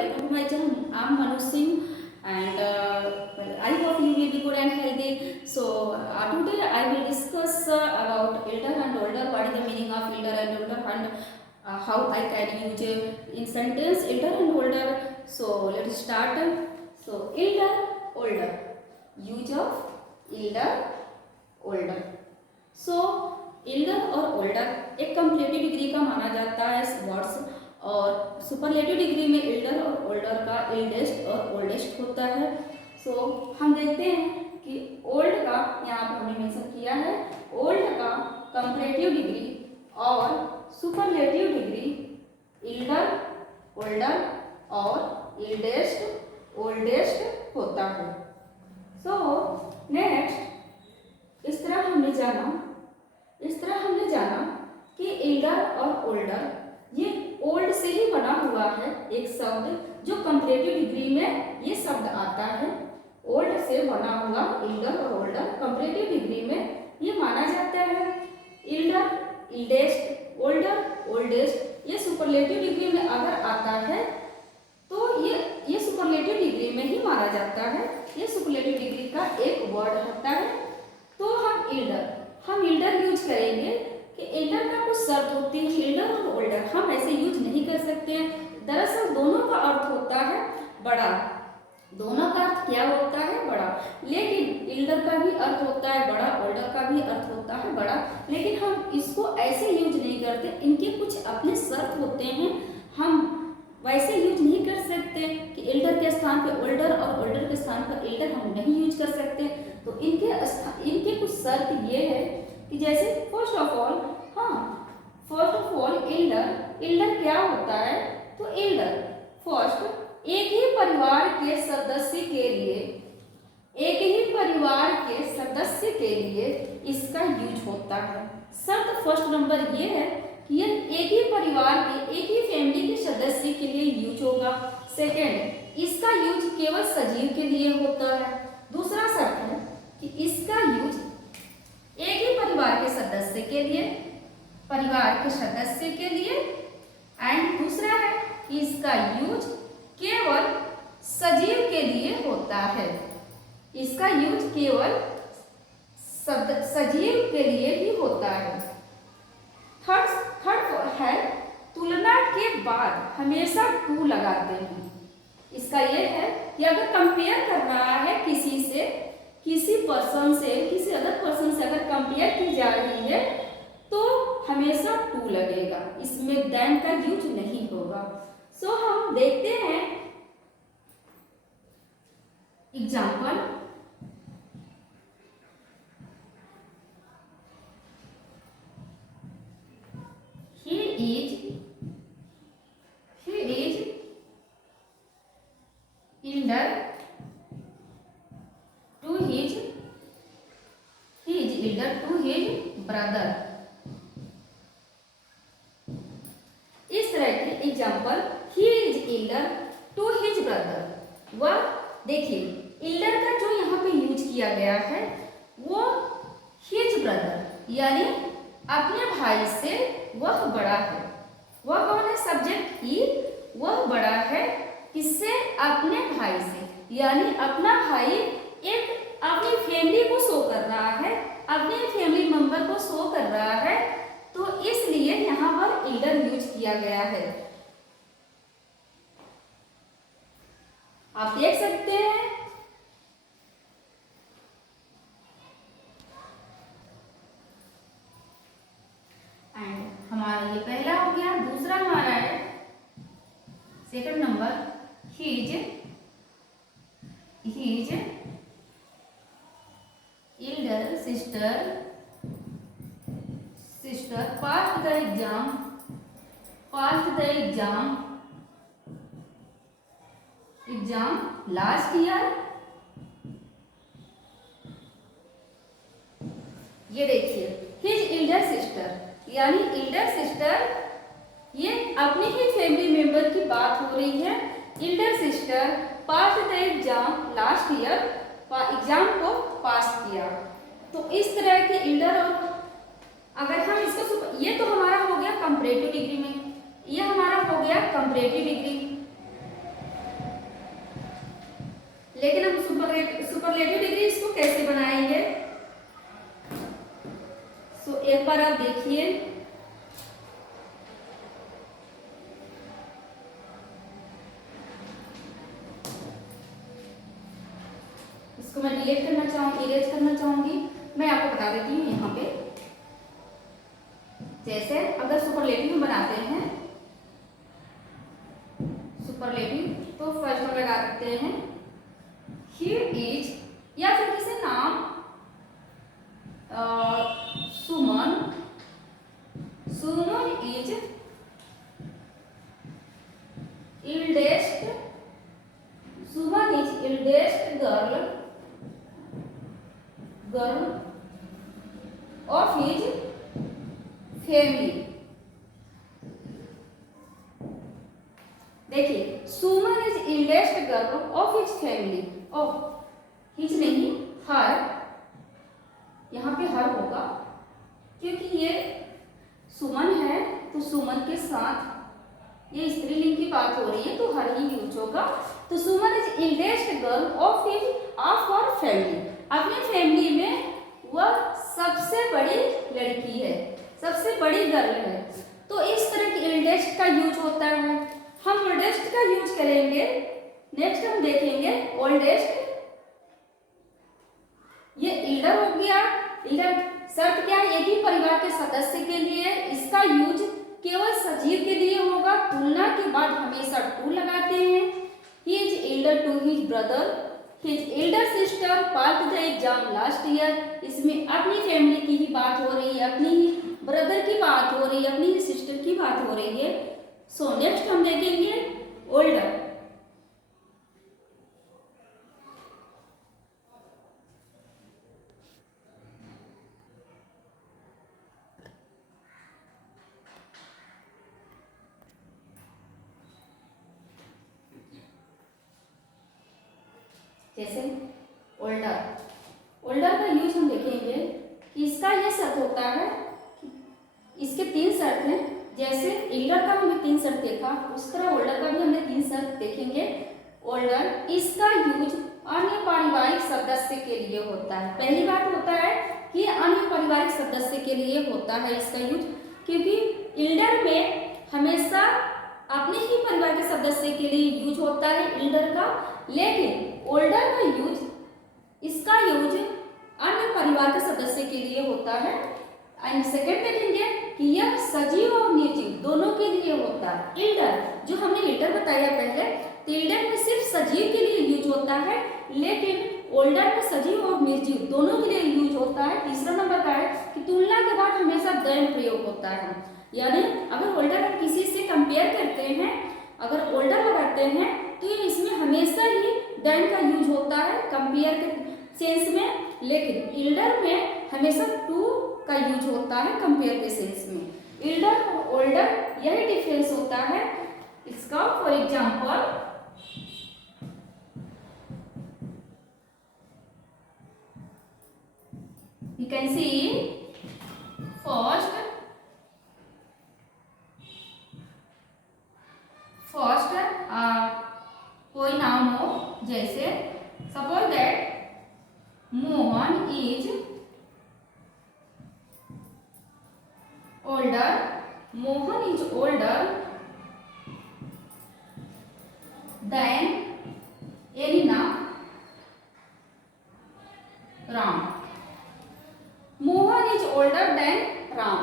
welcome to my channel. I'm Manu Singh and I hope you will be good and healthy. So today I will discuss about elder and older. What is the meaning of elder and older and how I can use in sentence elder and older. So let's start. So elder, older. Use of elder, older. So elder और older एक comparative degree का माना जाता है words और superlative degree में Elder और older का एल्डेस्ट और ओल्डेस्ट होता है। सो हम देखते हैं कि ओल्ड का यहाँ पर हमने मेंशन किया है, ओल्ड का कंपैरेटिव डिग्री और सुपरलेटिव डिग्री एल्डर, ओल्डर और एल्डेस्ट, ओल्डेस्ट होता है। सो नेक्स्ट इस तरह हमने जाना कि एल्डर और ओल्डर ये ओल्ड से ही बना हुआ है एक शब्द जो कंपैरेटिव डिग्री में ये शब्द आता है। ओल्ड से बना हुआ एल्डर और ओल्डर कंपैरेटिव डिग्री में ये माना जाता है। एल्डर, एल्डेस्ट, ओल्डर, ओल्डेस्ट ये सुपरलेटिव डिग्री में अगर आता है तो ये सुपरलेटिव डिग्री में ही माना जाता है। ये सुपरलेटिव डिग्री का एक वर्ड होता है। तो हम एल्डर यूज करेंगे कि एल्डर का कुछ शर्त होती है। एल्डर और ओल्डर हम ऐसे यूज नहीं कर सकते हैं। दरअसल दोनों का अर्थ होता है बड़ा, दोनों का अर्थ क्या होता है? बड़ा। लेकिन एल्डर का भी अर्थ होता है बड़ा, ओल्डर का भी अर्थ होता है बड़ा, लेकिन हम इसको ऐसे यूज नहीं करते। इनके कुछ अपने शर्त होते हैं, हम वैसे यूज नहीं कर सकते कि एल्डर के स्थान पे ओल्डर और ओल्डर के स्थान पर एल्डर हम नहीं यूज कर सकते। तो इनके कुछ शर्त ये है कि जैसे फर्स्ट ऑफ ऑल एल्डर क्या होता है? तो एल्डर फर्स्ट एक ही परिवार के सदस्य के लिए इसका यूज होता है। शर्त फर्स्ट नंबर ये है कि ये एक ही परिवार के, एक ही फैमिली के सदस्य के लिए यूज होगा। सेकेंड, इसका यूज केवल सजीव के लिए होता है। दूसरा शर्त है कि इसका यूज एक ही परिवार के सदस्य के लिए एंड दूसरा है कि इसका यूज केवल सजीव के लिए होता है। इसका यूज केवल सजीव के लिए भी होता है। थर्ड है तुलना के बाद हमेशा टू लगाते हैं। इसका ये है कि अगर कंपेयर कर रहा है किसी अदर पर्सन से अगर कंपेयर की जा रही है तो हमेशा टू लगेगा, इसमें देन का यूज नहीं होगा। सो हम देखते हैं example. He is elder to his brother। इस तरह के example, he is elder to his brother। वह देखिए एल्डर का जो यहाँ पे यूज किया गया है वो his brother यानी अपने भाई से वह बड़ा है। वह कौन है? सब्जेक्ट ही। वह बड़ा है किससे? अपने भाई से। यानी अपना भाई एक अपनी फैमिली को शो कर रहा है, अपने फैमिली मेंबर को शो कर रहा है, तो इसलिए यहाँ पर एल्डर यूज किया गया है। आप देख सकते हैं हमारा ये पहला हो गया। दूसरा हमारा है second number, his elder sister passed the exam last year। ये देखिए हिज एल्डर सिस्टर यानी एल्डर सिस्टर, ये अपने ही फैमिली मेंबर की बात हो रही है। Elder sister pass the exam last year, exam को पास किया। तो इस तरह के एल्डर और अगर हम इसको, ये तो हमारा हो गया कंपैरेटिव डिग्री में, ये हमारा हो गया कंपैरेटिव डिग्री। लेकिन हम सुपरलेटिव डिग्री इसको कैसे बनाएंगे? सो एक बार आप देखिए, इसको मैं डिलीट करना चाहूंगी, इरेज करना चाहूंगी। मैं आपको बता देती हूँ यहाँ पे, जैसे अगर सुपरलेटिव में बनाते हैं सुपरलेटिव, तो फर्स्ट हम लगा सकते हैं ही इज, या फिर किसी नाम Suman, Suman is eldest, Suman is eldest girl of his family. देखिए, Suman is eldest girl of his family, of his नहीं हर, यहाँ पे हर होगा क्योंकि ये सुमन है, तो सुमन के साथ ये स्त्रीलिंग की बात हो रही है तो हर ही यूज होगा। तो Suman is eldest girl of her family, अपनी फैमिली में वह सबसे बड़ी लड़की है, सबसे बड़ी गर्ल है। तो इस तरह की इल्डेस्ट का यूज होता है। हम ओल्डेस्ट का यूज करेंगे, नेक्स्ट हम देखेंगे ओल्डेस्ट। ये इल्डर हो गया। इल्डर शर्त क्या है? एक ही परिवार के सदस्य के लिए इसका यूज केवल सजीव के लिए होगा। तुलना के बाद हमेशा टू लगाते हैं। He is elder to his brother, his elder sister pass the exam last year. इसमें अपनी फैमिली की ही बात हो रही है, अपनी ही ब्रदर की बात हो रही है, अपनी ही सिस्टर की बात हो रही है। सो नेक्स्ट हम देखेंगे ओल्डर। जैसे ओल्डर का यूज हम देखेंगे कि इसका यह शर्त होता है, इसके तीन शर्त हैं। जैसे एल्डर का हमने तीन शर्त देखा, उस तरह ओल्डर का भी हमने तीन शर्त देखेंगे। ओल्डर इसका यूज अन्य पारिवारिक सदस्य के लिए होता है। पहली बात होता है कि अन्य पारिवारिक सदस्य के लिए होता है इसका यूज, क्योंकि एल्डर में हमेशा अपने ही परिवार के सदस्य के लिए यूज होता है एल्डर का। लेकिन ओल्डर का यूज, इसका यूज अन्य परिवार के सदस्य के लिए होता है। एंड सेकंड देखेंगे कि यह सजीव और निर्जीव दोनों के लिए होता है। एल्डर जो हमने एल्डर बताया पहले, तो एल्डर में सिर्फ सजीव के लिए यूज होता है, लेकिन ओल्डर में सजीव और निर्जीव दोनों के लिए यूज होता है। तीसरा नंबर का है कि तुलना के बाद हमेशा दैन प्रयोग होता है। यानी अगर ओल्डर हम किसी से कंपेयर करते हैं, अगर ओल्डर लगाते हैं, तो इसमें हमेशा ही दैन का यूज होता है कंपेयर के सेंस में। लेकिन एल्डर में हमेशा टू का यूज होता है कंपेयर के सेंस में। एल्डर और ओल्डर यही डिफरेंस होता है इसका। For example, you can see first कोई नाम हो, जैसे suppose that Mohan is older, Mohan is older than Elena Ram. Mohan is older then Ram,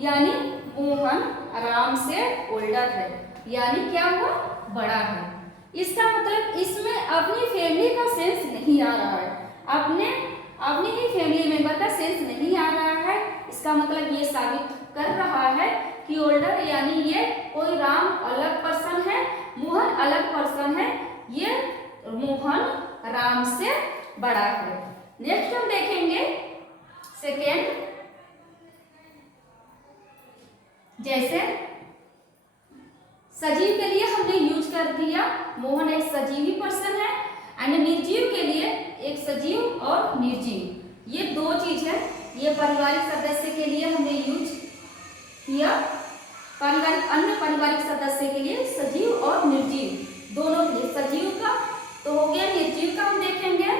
यानी मोहन राम से ओल्डर है, यानी क्या हुआ? बड़ा है। इसका मतलब इसमें अपनी फैमिली का सेंस नहीं आ रहा है, अपने ही फैमिली मेंबर का सेंस नहीं आ रहा है। इसका मतलब ये साबित कर रहा है कि ओल्डर यानी ये कोई राम अलग पर्सन है, मोहन अलग पर्सन है, ये मोहन राम से बड़ा है। नेक्स्ट हम देखेंगे सेकेंड, जैसे सजीव के लिए हमने यूज कर दिया, मोहन एक सजीवी पर्सन है, एंड निर्जीव के लिए एक सजीव और निर्जीव, ये दो चीज है। ये पारिवारिक सदस्य के लिए हमने यूज किया, अन्य पारिवारिक सदस्य के लिए सजीव और निर्जीव दोनों के लिए। सजीव का तो हो गया निर्जीव का हम देखेंगे।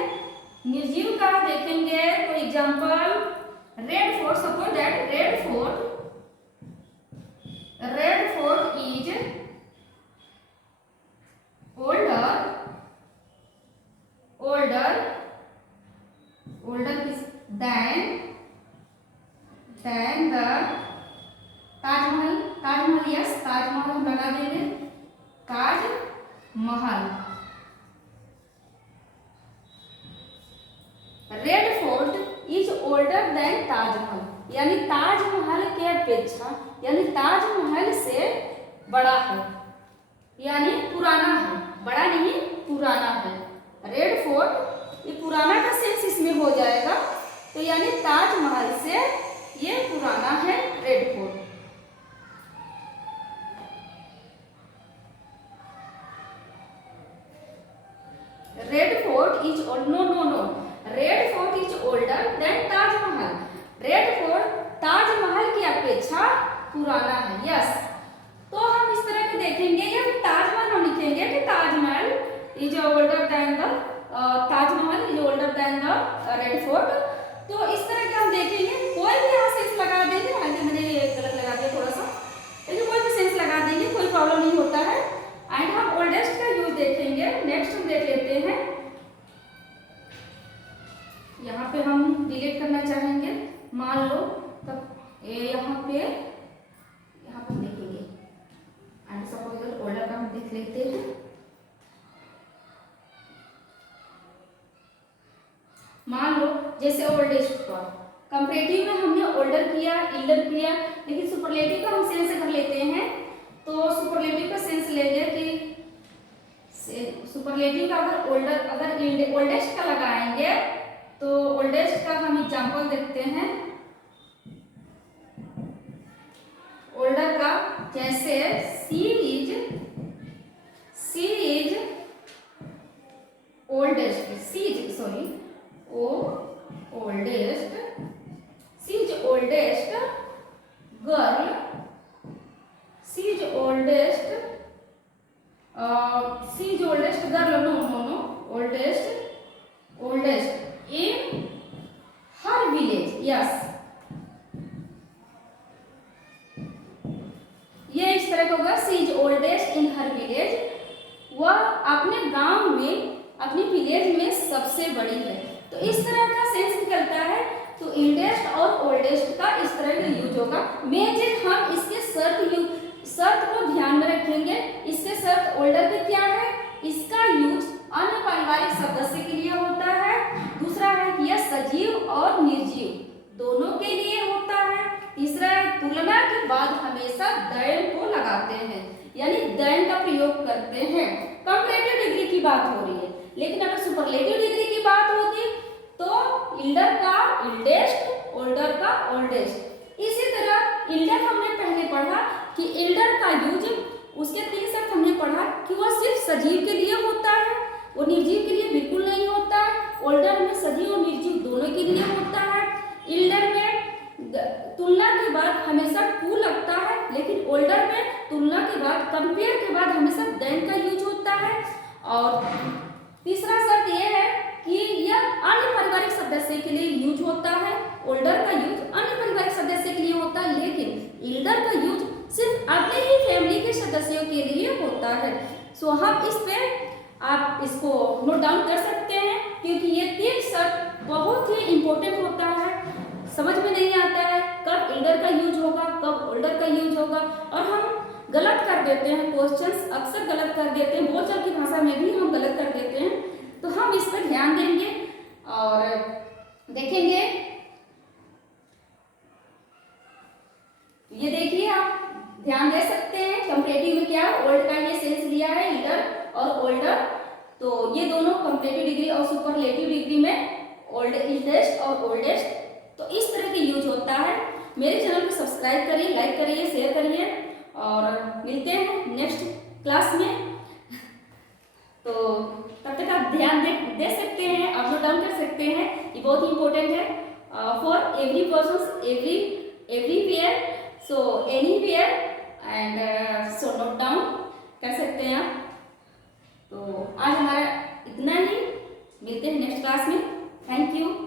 निर्जीव का देखेंगे तो example red fort, suppose that red Fort is older than the Taj Mahal, yes Taj Mahal हम लगा देंगे, Taj Mahal. Red Fort is older than Taj Mahal, यानी ताजमहल के अपेक्षा, यानी ताजमहल से बड़ा है, यानी पुराना है, बड़ा नहीं पुराना है। रेड फोर्ट ये पुराना का सेंस इसमें हो जाएगा, तो यानी ताजमहल से ये पुराना है Red Fort. Red Fort is no Red Fort is older than Taj Mahal. Red Fort Taj Mahal की अपेक्षा पुराना है, यस। तो हम इस तरह के देखेंगे, या फिर ताजमहल हम लिखेंगे कि Taj Mahal is older then the Taj Mahal is older then the red fort. तो इस तरह के हम देखेंगे, कोई भी यहाँ सेंस लगा देंगे, हालांकि मैंने गलत लगा दिया थोड़ा सा, लेकिन कोई भी सेंस लगा देंगे, कोई प्रॉब्लम नहीं होता है। एंड हम ओल्डेस्ट का यूज देखेंगे। नेक्स्ट हम देख लेते हैं, यहाँ पे हम डिलीट करना चाहेंगे, मान लो तब यहाँ पे देखेंगे एंड सपोज ओल्डर का हम देख लेते हैं। मान लो जैसे ओल्डेस्ट का कंपैरेटिव में हमने ओल्डर किया, इल्डर किया, लेकिन सुपरलेटिव का हम सेंस कर लेते हैं। तो सुपरलेटिव का सेंस लेंगे कि सुपरलेटिव का अगर ओल्डेस्ट का लगाएंगे तो ओल्डेस्ट का हम एग्जांपल देखते हैं। ओल्डर का जैसे she is oldest, oldest girl, oldest in her village, yes. ये इस तरह का होगा, she is oldest in her village, वह अपने गांव में, अपनी विलेज में सबसे बड़ी है। तो इस तरह का सेंस निकलता है। तो इल्डेस्ट और ओल्डेस्ट का इस तरह का यूज होगा। मेन चीज हम इसके शर्त को ध्यान में रखेंगे। इसके शर्त ओल्डर के क्या है, इसका यूज अन्य पारिवारिक सदस्य के लिए होता है। दूसरा है कि यह सजीव और निर्जीव दोनों के लिए होता है। तीसरा है तुलना के बाद हमेशा दैन को लगाते हैं, यानी दैन का प्रयोग करते हैं। कंपैरेटिव डिग्री की बात हो रही है, लेकिन अगर सुपरलेटिव डिग्री की बात होती तो इल्डर का इल्डेस्ट, ओल्डर का ओल्डेस्ट। इसी तरह इल्डर हमने पहले पढ़ा कि इल्डर का यूज, उसके 3 शर्त हमने पढ़ा कि वह सिर्फ सजीव के लिए होता है, वो निर्जीव के लिए बिल्कुल नहीं होता है। ओल्डर में सजीव और निर्जीव दोनों के लिए होता है। इल्डर में तुलना के बाद हमेशा टू लगता है, लेकिन ओल्डर में तुलना के बाद, कंपेयर के बाद हमेशा देन का यूज होता है। और तीसरा शर्त यह है कि यह अन्य पारिवारिक सदस्य के लिए यूज होता है। ओल्डर का यूज अन्य पारिवारिक सदस्य के लिए होता है, लेकिन इल्डर का यूज सिर्फ अपने ही फैमिली के सदस्यों के लिए होता है। सो हम इस पे आप इसको नोट डाउन कर सकते हैं, क्योंकि ये 3 शर्त बहुत ही इंपॉर्टेंट होता है। समझ में नहीं आता है कब इल्डर का यूज होगा, कब ओल्डर का यूज होगा, और हम गलत कर देते हैं। क्वेश्चंस अक्सर गलत कर देते हैं, बोलचाल की भाषा में भी हम गलत कर देते हैं। तो हम इस पर ध्यान देंगे और देखेंगे। ये देखिए, आप ध्यान दे सकते हैं कंपैरेटिव में क्या ओल्ड का ये सेंस लिया है, इल्डर और ओल्डर। तो ये दोनों कंपैरेटिव डिग्री और सुपरलेटिव डिग्री में ओल्ड, इल्डेस्ट और ओल्डेस्ट, तो इस तरह के यूज होता है। मेरे चैनल को सब्सक्राइब करिए, लाइक करिए, शेयर करिए, और मिलते हैं नेक्स्ट क्लास में। तो तब तक आप ध्यान दे सकते हैं, आप नोट डाउन कर सकते हैं। ये बहुत ही इंपॉर्टेंट है for every person, everywhere, so anywhere, and so note down कर सकते हैं आप। तो आज हमारा इतना क्लास में। Thank you.